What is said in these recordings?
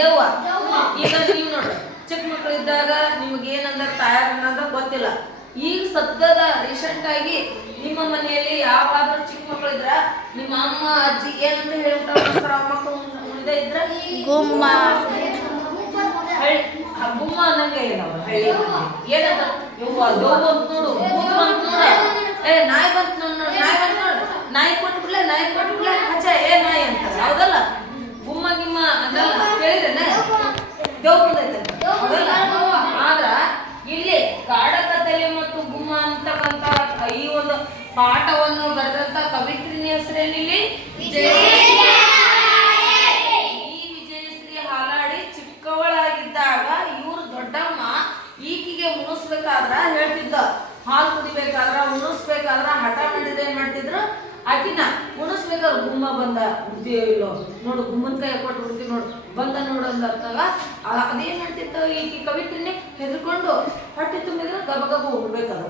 ದೆವ್ವ. ಈಗ ನೀವು ನೋಡ್ರಿ ಚಿಕ್ಕ ಮಕ್ಳು ಇದ್ದಾಗ ನಿಮ್ಗೆ ಏನಂದ್ರೆ ತಯಾರ ಅನ್ನೋದ ಗೊತ್ತಿಲ್ಲ. ಈಗ ಸದ್ಯದ ರೀಸೆಂಟ್ ಆಗಿ ನಿಮ್ಮ ಮನೆಯಲ್ಲಿ ಯಾವಾದ್ರೂ ಚಿಕ್ಕ ಮಕ್ಳು ಇದ್ರ ನಿಮ್ಮ ಅಮ್ಮ ಅಜ್ಜಿ ಏನಂತ ಹೇಳ್ಬಿಟ್ಟಾರ ಮಕ್ಕಳು ಮುಂದೆ ಇದ್ರ? ಗುಮ್ಮ. ಗುಮ್ಮ ಅನ್ನಂಗೆ ಏನವ ಹಳ್ಳಿ. ಏನಂತ ಯವ್ವ ದೋವ್ ಬಂತ್ ನೋಡು ಬಂತ್ ನೋಡು. ಏ ನಾಯಿ ಬಂತ ನೋಡು ನೋಡು, ನಾಯಿ ಬಂತ ನೋಡು. ನಾಯಿ ಕೊಟ್ಬಿಡ್ಲೆ ನಾಯಿ ಕೊಟ್ಬಿಡ್ಲೆ ಹಚ್ಚ ಏ ನಾಯಿ ಅಂತ ಹೌದಲ್ಲ ಗುಮ್ಮ ಗಿಮ್ಮ ಅದಲ್ಲ ಕೇಳಿದ್ರೇನೆ ದೇವ್ ಬಂದೈತೆ ಹೌದಲ್ಲ ಆದ್ರ ಇಲ್ಲಿ ಕಾಡಕಥಲೆ ಮತ್ತು ಗುಮ್ಮ ಅಂತಕ್ಕಂತ ಈ ಒಂದು ಪಾಠವನ್ನು ಬರೆದಂತ ಕವಿತ್ರಿನ ಹೆಸರೇನಿಲ್ಲಿ? ಈ ವಿಜಯಶ್ರೀ ಹಾಲಾಡಿ ಚಿಕ್ಕವಳಾಗಿದ್ದಾಗ ಇವ್ರು ದೊಡ್ಡಮ್ಮ ಈಕಿಗೆ ಉಣಿಸ್ಬೇಕಾದ್ರ ಹೇಳ್ತಿದ್ದ. ಹಾಲು ಕುದಿಬೇಕಾದ್ರ ಉಣಿಸ್ಬೇಕಾದ್ರ ಹಠ ಮಾಡಿದ್ರೆ ಏನ್ ಮಾಡ್ತಿದ್ರು? ಆಕಿನ ಉಣಿಸ್ಬೇಕಾದ್ರೆ ಗುಮ್ಮ ಬಂದ. ಇಲ್ಲೋ ನೋಡು ಗುಮ್ಮನ ಕೈ ಕೊಟ್ಟು ಬಿಡ್ತೀವಿ ನೋಡು. ಬಂದ ನೋಡು ಅಂದಾಗ ಅದೇನ್ ಮಾಡ್ತಿತ್ತು ಈಕಿ ಕವಿತ್ರಿನೇ ಹೆದರ್ಕೊಂಡು ಹೊಟ್ಟೆ ತುಂಬಿದ್ರೆ ಗಬ ಗಬ ಹೋಗ್ಬೇಕದು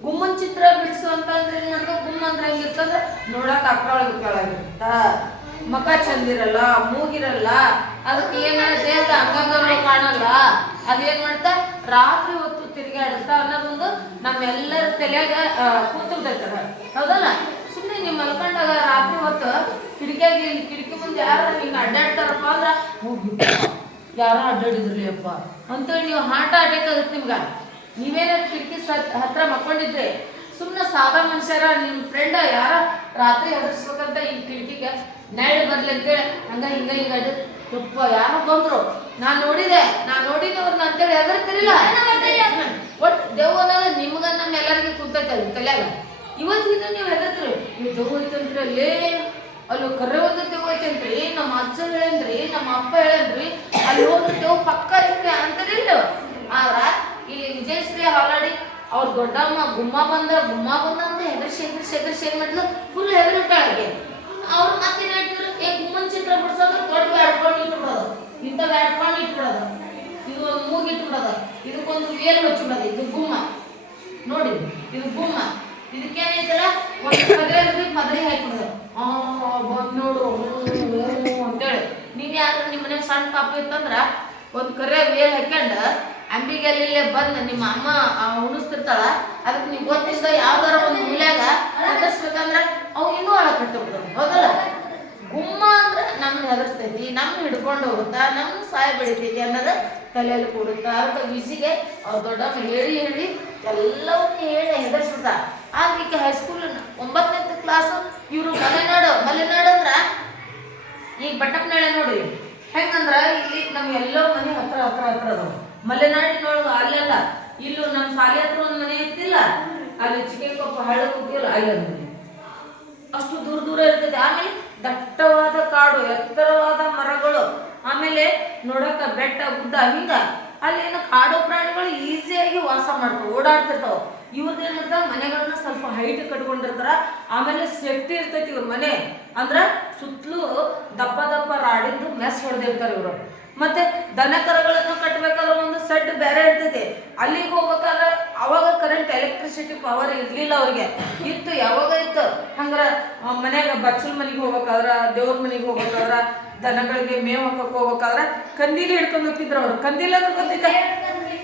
ಗುಮ್ಮನ್ ಚಿತ್ರ ಬಿಡಿಸು ಅಂತ ಅಂದ್ರೆ ಏನ್ ಮಾಡ್ಬೇಕು ಗುಮ್ಮ ಅಂದ್ರೆ ಹೆಂಗಿರ್ತಂದ್ರೆ ನೋಡಕ್ ಅಕ್ರೊಳಗೆ ಕೆಳಗಿರುತ್ತ ಮಕ ಚಂದಿರಲ್ಲ ಮೂಗಿರಲ್ಲ ಅದಕ್ಕೆ ಏನ ದೇಹದ ಅಂಗಾಂಗಗಳು ಕಾಣಲ್ಲ. ಅದೇನ್ ಮಾಡ್ತಾ? ರಾತ್ರಿ ಹೊತ್ತು ತಿರುಗಾಡುತ್ತಾ ಅನ್ನೋದೊಂದು ನಮ್ಮೆಲ್ಲರ ತಲೆಯಾಗ ಕೂತಿರ್ತೈತದ ಹೌದಲ್ಲ? ಸುಮ್ಮನೆ ನೀವು ಮಲ್ಕೊಂಡಾಗ ರಾತ್ರಿ ಹೊತ್ತು ಕಿಟಕಿಯಾಗಿ ಕಿಟಕಿ ಮುಂದೆ ಯಾರು ಹಿಂಗ ಅಡ್ಡಾಡ್ತಾರಪ್ಪ ಅಂದ್ರೆ ಯಾರ ಅಡ್ಡಾಡಿದ್ರಲಿ ಅಪ್ಪ. ಅಂತೇಳಿ ನೀವು ಹಾಟ ಆಡಬೇಕಾಗತ್ತೆ ನಿಮ್ಗೆ ನಿಮ್ಗ. ನೀವೇನಾದ್ರು ಕಿಟಕಿ ಹತ್ರ ಮಕ್ಕೊಂಡಿದ್ರೆ ಸುಮ್ಮನೆ ಸಾದಾ ಮನುಷ್ಯರ ನಿಮ್ಮ ಫ್ರೆಂಡ್ ಯಾರ ರಾತ್ರಿ ಹದರ್ಸ್ಬೇಕಂತ ಈ ಕಿಟಕಿಗೆ ನೆರಳು ಬರ್ಲಿ ಅಂತೇಳಿ, ಹಂಗ ಹಿಂಗ ಹಿಂಗ ತುಪ್ಪ ಯಾರ ಬಂದ್ರು. ನಾನ್ ನೋಡಿದೆ, ನಾನ್ ನೋಡಿದವ್ರನ್ನ ಅಂತೇಳಿ ಹೆದರ್ತಿರಿಲ್ಲ ಒಟ್ ದೇವ್ ಅನ್ನೋದು ನಿಮ್ಗ ನಮ್ಮ ಎಲ್ಲರಿಗೂ ಕುಂತೈತೆ ಅದು ತಲೆಯಾಗ. ಇವತ್ತಿನ ನೀವು ಹೆದರ್ತೀರಿ ನೀವು ದೇವ್ ಐತಂತ್ರಿ ಅಲ್ಲೇ. ಅಲ್ಲಿ ಕರ್ರೆ ಒಂದು ದೇವ್ ನಮ್ಮ ಅಜ್ಜ ಹೇಳೇನ್ರಿ, ನಮ್ಮ ಅಪ್ಪ ಹೇಳಂದ್ರಿ ಅಲ್ಲಿ ಹೋದ್ರೆ ದೇವ್ ಪಕ್ಕ ಐತ್ರಿ ಅಂತಾರಿಲ್ಲ ಆದ್ರ ಇಲ್ಲಿ ವಿಜಯಶ್ರೀ ಹಾಲಾಡಿ, ಅವ್ರ ದೊಡ್ಡಮ್ಮ ಗುಮ್ಮ ಬಂದ ಗುಮ್ಮ ಬಂದ ಅಂತ ಹೆದರ್ಸಿ ಹೆದರ್ಸಿ ಹೆದರ್ಸಿ ಏನ್ ಮಾಡಿದ್ರು ಫುಲ್ ಹೆದರ್ಕಾಳಗೆ ಅವ್ರು ಮತ್ತೇನ್ ಹೇಳ್ತಿದ್ರು ಏ, ಗುಮ್ಮನ್ ಚಿತ್ರ ಬಿಡ್ಸೋದು, ದೊಡ್ಡ ಬ್ಯಾಡ್ಕೊಂಡು ಇಟ್ಬಿಡೋದು. ಇಂಥ ಬ್ಯಾಡ್ಕೊಂಡು ಇಟ್ಬಿಡೋದು. ಇದು ಒಂದು ಮೂಗ್ ಇದಕ್ಕೊಂದು ವೇಲ್ ಹಚ್ಚಿಬಿಡೋದು ಇದು ಗುಮ್ಮ. ನೋಡಿ, ಇದು ಗುಮ್ಮ. ಇದಕ್ಕೇನೈತಲ್ಲ? ಒಂದು ಮದುವೆ ಪದ್ರೆ ಹಾಕ್ಬಿಡೋದು. ಆ, ಬಂದ್ ನೋಡು ಅಂತೇಳಿ. ನೀವ್ ಯಾರು ನಿಮ್ಮ ಮನೆ ಸಣ್ಣ ಪಾಪ ಇತ್ತಂದ್ರ, ಒಂದ್ ಕರೆ ವೇಲ್ ಹಾಕ್ಯಂಡ ಅಂಬಿಗೆಲ್ಲೇ ಬಂದ್ ನಿಮ್ಮ ಅಮ್ಮ ಉಣಿಸ್ತಿರ್ತಾಳ, ಅದಕ್ಕೆ ನೀವು ಗೊತ್ತಿದ್ದ ಯಾವ್ದಾರ ಒಂದು ಮೂಲ್ಯಾಗ ಹೆದರ್ಸ್ಬೇಕಂದ್ರ ಅವು ಇನ್ನೂ ಒಳಗೆ ಕಟ್ಟಿಬಿಡ್ತಾವ. ಹೌದಲ್ಲ? ಗುಮ್ಮ ಅಂದ್ರೆ ನಮ್ಗೆ ಹೆದರ್ಸ್ತೈತಿ ನಮ್ಗೆ ಹಿಡ್ಕೊಂಡು ಹೋಗುತ್ತಾ ನಮ್ಗೆ ಸಾಯ ಬೆಳಿತೈತಿ ಅನ್ನೋದು ತಲೆಯಲ್ಲಿ ಕೂಡುತ್ತಾ. ಅದಕ್ಕೆ ಬಿಸಿಗೆ ಅವ್ರ ದೊಡ್ಡಮ್ಮ ಹೇಳಿ ಹೇಳಿ ಎಲ್ಲವನ್ನೂ ಹೇಳಿ ಹೆದರ್ಸ್ಬಿಡ್ತಾ ಆದ್ರೆ ಈಗ ಹೈಸ್ಕೂಲ್ ಒಂಬತ್ತನೇ ಕ್ಲಾಸ್ ಇವರು ಮಲೆನಾಡು ಮಲೆನಾಡು ಅಂದ್ರ ಈಗ ಬಟ್ಟಪ್ಪನಾಳೆ ನೋಡಿ ಹೆಂಗಂದ್ರ ಇಲ್ಲಿ ನಮ್ಗೆ ಎಲ್ಲೋ ಮನೆ ಹತ್ರ ಹತ್ರ ಹತ್ರ ಅದಾವ. ಮಲೆನಾಡಿನೊಳಗ ಅಲ್ಲೆಲ್ಲ, ಇಲ್ಲೂ ನಮ್ಮ ಶಾಲೆ ಹತ್ರ ಒಂದ್ ಮನೆ ಇತ್ತಿಲ್ಲ, ಅಲ್ಲಿ ಚಿಕ್ಕಕೊಪ್ಪ ಹಳ್ಳ ಕೂತಿಲ್ಲ ಅಲ್ಲಿ ಅಷ್ಟು ದೂರ ದೂರ ಇರ್ತದೆ. ಆಮೇಲೆ ದಟ್ಟವಾದ ಕಾಡು, ಎತ್ತರವಾದ ಮರಗಳು, ಆಮೇಲೆ ನೋಡಕ ಬೆಟ್ಟ, ಗುಡ್ಡ, ಹಿಂಗ, ಅಲ್ಲಿ ಏನು ಕಾಡು ಪ್ರಾಣಿಗಳು ಈಸಿಯಾಗಿ ವಾಸ ಮಾಡ್ತಾವೆ ಓಡಾಡ್ತಿರ್ತಾವ. ಇವ್ರದ್ದು ಏನಂತ ಮನೆಗಳನ್ನ ಸ್ವಲ್ಪ ಹೈಟ್ ಕಟ್ಕೊಂಡಿರ್ತಾರ. ಆಮೇಲೆ ಸೇಫ್ಟಿ ಇರ್ತೈತಿ ಇವ್ರ ಮನೆ. ಅಂದ್ರ ಸುತ್ತಲೂ ದಪ್ಪ ದಪ್ಪ ರಾಡಿದ್ದು ಮೆಸ್ ಹೊಡೆದಿರ್ತಾರೆ ಇವರು. ಮತ್ತೆ ದನ ಕರುಗಳನ್ನು ಕಟ್ಟಬೇಕಾದ್ರೆ ಒಂದು ಸೆಡ್ ಬೇರೆ ಇರ್ತೈತಿ. ಅಲ್ಲಿಗೆ ಹೋಗ್ಬೇಕಾದ್ರೆ ಅವಾಗ ಕರೆಂಟ್ ಎಲೆಕ್ಟ್ರಿಸಿಟಿ ಪವರ್ ಇರ್ಲಿಲ್ಲ ಅವ್ರಿಗೆ. ಇತ್ತು, ಯಾವಾಗ ಇತ್ತು? ಹಂಗಾರೆ ಮನೆಯಾಗ ಬಚ್ಚಲ ಮನೆಗೆ ಹೋಗ್ಬೇಕಾದ್ರ, ದೇವ್ರ ಮನೆಗೆ ಹೋಗ್ಬೇಕಾದ್ರೆ, ದನಗಳಿಗೆ ಮೇವು ಹಾಕಕ್ ಹೋಗ್ಬೇಕಾದ್ರೆ ಕಂದೀಲಿ ಹಿಡ್ಕೊಂಡು ಹೋಗ್ತಿದ್ರು ಅವ್ರು. ಕಂದೀಲ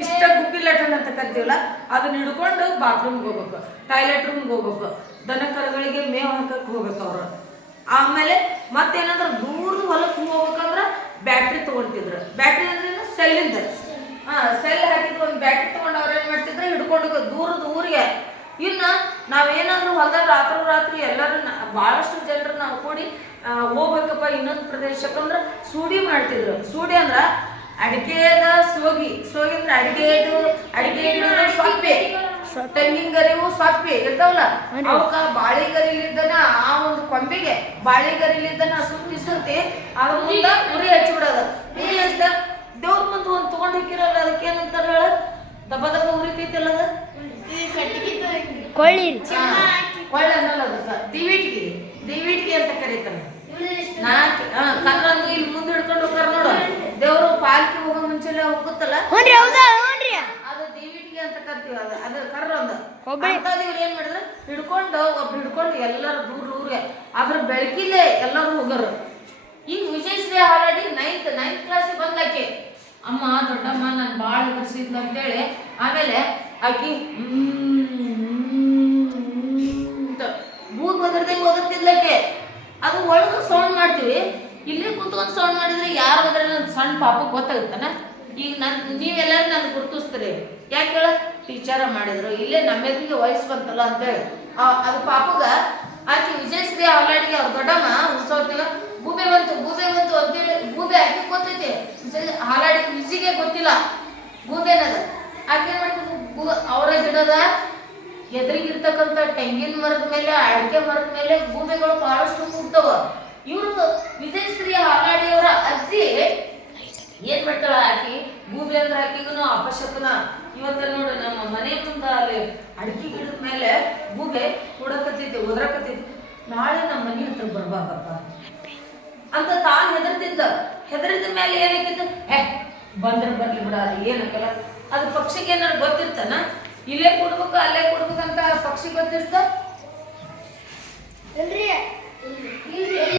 ಇಷ್ಟ ಗುಬ್ಬಿ ಲಟನ್ ಅಂತ ಕರಿತೀವಲ್ಲ, ಅದನ್ನ ಹಿಡ್ಕೊಂಡು ಬಾತ್ರೂಮ್ಗೆ ಹೋಗ್ಬೇಕು ಟಾಯ್ಲೆಟ್ ರೂಮ್ಗೆ ಹೋಗ್ಬೇಕು, ದನ ಕರುಗಳಿಗೆ ಮೇವ್ ಹಾಕಕ್ ಹೋಗ್ಬೇಕು ಅವ್ರು. ಆಮೇಲೆ ಮತ್ತೇನಂದ್ರೆ ದೂರದ ಹೊಲಕ್ಕೆ ಹೋಗ್ಬೇಕಂದ್ರ ಬ್ಯಾಟ್ರಿ ತಗೊಂತಿದ್ರು. ಬ್ಯಾಟ್ರಿ ಅಂದ್ರೆ ಸೆಲ್ಲಿಂದ. ಹಾ ಸೆಲ್ ಹಾಕಿದ್ರು ಒಂದು ಬ್ಯಾಟ್ರಿ ತೊಗೊಂಡು ಅವ್ರು ಏನ್ ಮಾಡ್ತಿದ್ರು? ಹಿಡ್ಕೊಂಡು ದೂರದ ಊರಿಗೆ. ಇನ್ನ ನಾವೇನಾದ್ರೂ ಹೊಲದಾಗ ರಾತ್ರಿ ರಾತ್ರಿ ಎಲ್ಲರೂ ಬಹಳಷ್ಟು ಜನರು ನಾವು ಕೂಡಿ ಹೋಗ್ಬೇಕಪ್ಪ ಇನ್ನೊಂದು ಪ್ರದೇಶಕ್ಕೆ ಅಂದ್ರೆ ಸೂಡಿ ಮಾಡ್ತಿದ್ರು. ಸೂಡಿ ಅಂದ್ರೆ ಅಡಿಕೆದ ಸೋಗಿ. ಸೋಗಿ ಅಂದ್ರೆ ಅಡಿಕೆ ಅಡಿಗೆ ಸೊಪ್ಪೆ ತೆಂಗಿನ ಗರಿವು ಸೊಪ್ಪೆ ಇರ್ತಾವಲ್ಲ? ಅವಕ್ಕ ಬಾಳಿ ಗರಿಲಿದ್ದನ ಆ ಒಂದು ಕೊಂಬಿಗೆ ಬಾಳಿ ಗರಿಲಿದ್ದನ ಸುತ್ತಿ ಸುತ್ತಿ ಅದ್ರ ಮುಂದ ಉರಿ ಹಚ್ಚಿಬಿಡೋದು ಉರಿ ಹಚ್ಚಿದ ದೇವ್ರ ಮುಂದೆ ಒಂದು ತಗೊಂಡ್ ಹಾಕಿರಲ್ಲ ಅದಕ್ಕೆ ಏನಂತಾರ ಹೇಳ? ದಬ್ಬ ದಬ್ಬ ಉರಿತೈತಲ್ಲ ಅದ? ಕೊಳ್ಳಿ. ಕೊಳ್ಳಿ ಅನ್ನಲ್ಲ ಅದಕ್ಕ ದಿವಿಟ್ಗಿ. ದಿವಿಟ್ಗಿ ಅಂತ ಕರೀತಾರೆ. ನಾಲ್ಕು ಕರ್ರಂದು ಇಲ್ಲಿ ಮುಂದೆ ಹಿಡ್ಕೊಂಡು ಹೋಗ್ತಾರ ನೋಡು. ದೇವ್ರು ಪಾಲ್ಕಿ ಹೋಗೋ ಮುಂಚೆಲ್ಲ ಹೋಗುತ್ತಲ್ಲ ಹೌದಾ? ಅಂತ ಕರಿತೀವಿ ಅದು ಅದು ಕರ್ರಂದು. ಏನು ಮಾಡಿದ್ರು? ಹಿಡ್ಕೊಂಡು ಒಬ್ಬ ಹಿಡ್ಕೊಂಡು ಎಲ್ಲರೂ ದೂರ ದೂರ ಅದ್ರ ಬೆಳಕಿಲೆ ಎಲ್ಲರೂ ಹೋಗರು. ಈಗ Vijayashree already ninth ninth class ಬಂದಾಕೆ ಅಮ್ಮ ದೊಡ್ಡಮ್ಮ ನಾನು ಭಾಳ ಬಿಡಿಸಿದ್ಲು ಅಂತೇಳಿ ಆಮೇಲೆ ಆಕಿ ಬೂದ್ ಬದರ್ದಂಗೆ ಓದುತ್ತಿದ್ಲಕ್ಕೆ ಅದು ಒಳಗೆ ಸೌಂಡ್ ಮಾಡ್ತೀವಿ. ಇಲ್ಲೇ ಕುತ್ಕೊಂಡು ಸೌಂಡ್ ಮಾಡಿದ್ರೆ ಯಾರು ಬದ್ರೆ ಸಣ್ಣ ಪಾಪ ಗೊತ್ತಾಗುತ್ತಾನ? ಈಗ ನನ್ನ ನೀವೆಲ್ಲರೂ ನನಗೆ ಗುರುತಿಸ್ತೀರಿ. ಯಾಕೆ ಹೇಳ? ಟೀಚರ ಮಾಡಿದ್ರು. ಇಲ್ಲೇ ನಮ್ಮೆದ್ರಿಗೆ ವಯಸ್ಸು ಬಂತಲ್ಲ ಅಂತೇಳಿ ಆ- ಅದು ಪಾಪಗ. ಆಕೆ ವಿಜಯಶ್ರೀ ಅವಲಾಡಿಗೆ ಅವ್ರ ದೊಡ್ಡಮ್ಮ ಉತ್ಸವದಾಗ ಗೂಬೆ ಬಂತು ಗೂಬೆ ಬಂತು ಅಂತೇಳಿ ಗೂಬೆ ಆಕೆ ಗೊತ್ತೈತೆ. ಹಾಲಾಡಿ ವಿಜಿಗೆ ಗೊತ್ತಿಲ್ಲ. ಗೂಬೆ ಅನ್ನೋದು ಆಕೆ ಮಾಡ್ತಿದ್ರು ಅವರ ಗಿಡದ ಎದುರಿಗಿರ್ತಕ್ಕಂಥ ತೆಂಗಿನ ಮರದ ಮೇಲೆ, ಅಡಿಕೆ ಮರದ ಮೇಲೆ ಗೂಬೆಗಳು ಬಹಳಷ್ಟು ಕೂಗ್ತವ ಇವರು ವಿಜಯಶ್ರೀ ಹಾಲಾಡಿಯವರ ಅಜ್ಜಿ ಏನ್ ಮಾಡ್ತಾಳ ಆಕಿ? ಅಂದ್ರೆ ಆಕಿಗೂ ಅಪಶಕನ ಇವತ್ತ ನೋಡು, ನಮ್ಮ ಮನೆ ಮುಂದ ಅಲ್ಲಿ ಅಡಿಕೆ ಗಿಡದ ಮೇಲೆ ಗೂಬೆ ಕೂಡಕತ್ತೈತಿ ಉದ್ರಕತ್ತೈತಿ ನಾಳೆ ನಮ್ಮ ಮನೆ ಹತ್ರ ಬರ್ಬಾರ್ದಪ್ಪ. ಅಂತ ತಾನು ಹೆದರ್ತಿದ್ದ. ಹೆದರಿದ ಮೇಲೆ ಏನಾಕಿತ್ತು ಹೇ ಬಂದ್ರೆ ಬರ್ಲಿ ಬಿಡ ಅದು ಏನಕ್ಕಲ್ಲ. ಅದು ಪಕ್ಷಿಗೆ ಏನಾರು ಗೊತ್ತಿರ್ತಾನ? ಇಲ್ಲೇ ಕೊಡ್ಬೇಕು, ಅಲ್ಲೇ ಕೊಡ್ಬೇಕಂತ ಪಕ್ಷಿ ಗೊತ್ತಿರ್ತ?